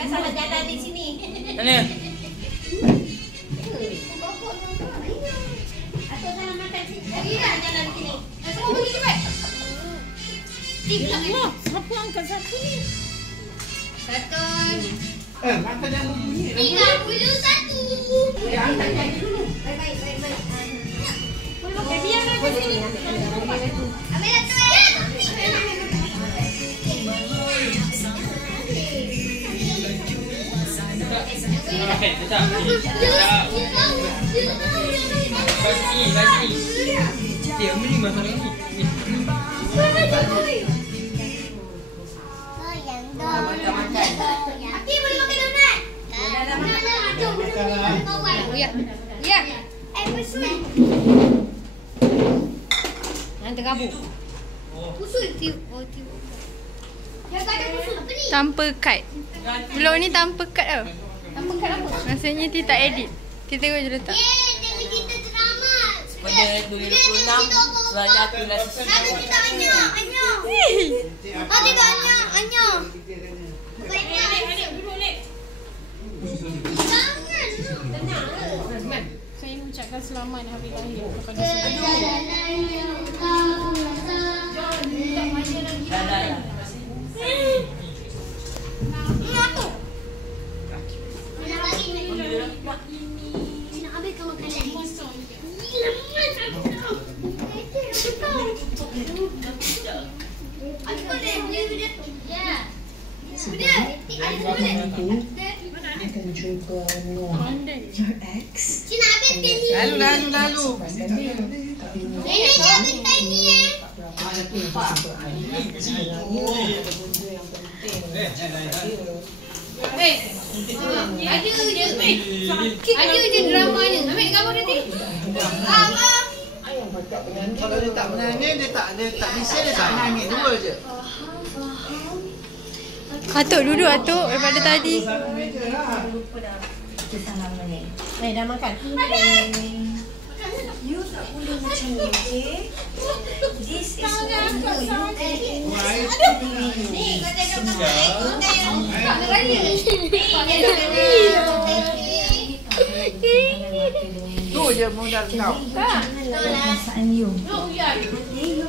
Bukan salah jalan di sini. Mana? Atuk salah makan sini. Salah jalan di sini. Semua pergi cepat. Allah, siapa angkat satu ni? Satu. Makan jangan bunyi. 31. Ya, angkat kaki dulu. Baik. Okey, biar aku sini. Ambil satu. Okey, letak. Bagi sini. Dia mending masak ni. Aki boleh makan donat? Ya. Pesul. Yang tergabung. Pusul. Yang tak ada pusul apa ni? Tanpa kad. Vlog ni tanpa kad tau. Tanpa kad apa? Maksudnya dia tak edit. Kita tengok je letak. Tengok kita drama. Pada 2026 sebenarnya aku rasa Aku kita Anya. Oh, tidak Anya. Adik, duduk ni. Jangan. Saya mengucapkan selamat hari lahir kepada semua. Akan juga your ex. Cina habis ke ni? Lalu. Nenek jangan minta ni Ada je dramanya. Ambil gambar nanti. Kalau dia tak menangis, dia tak bisa, dia tak menangis. Dua je. Atuk duduk Atuk daripada tadi. Dah makan. You tak boleh macam ni, okay? This is what you Ni, kau tengok kakak ikut yang tak raya. Tu je modal kau. perasaan you. Lu hujan. Okay, you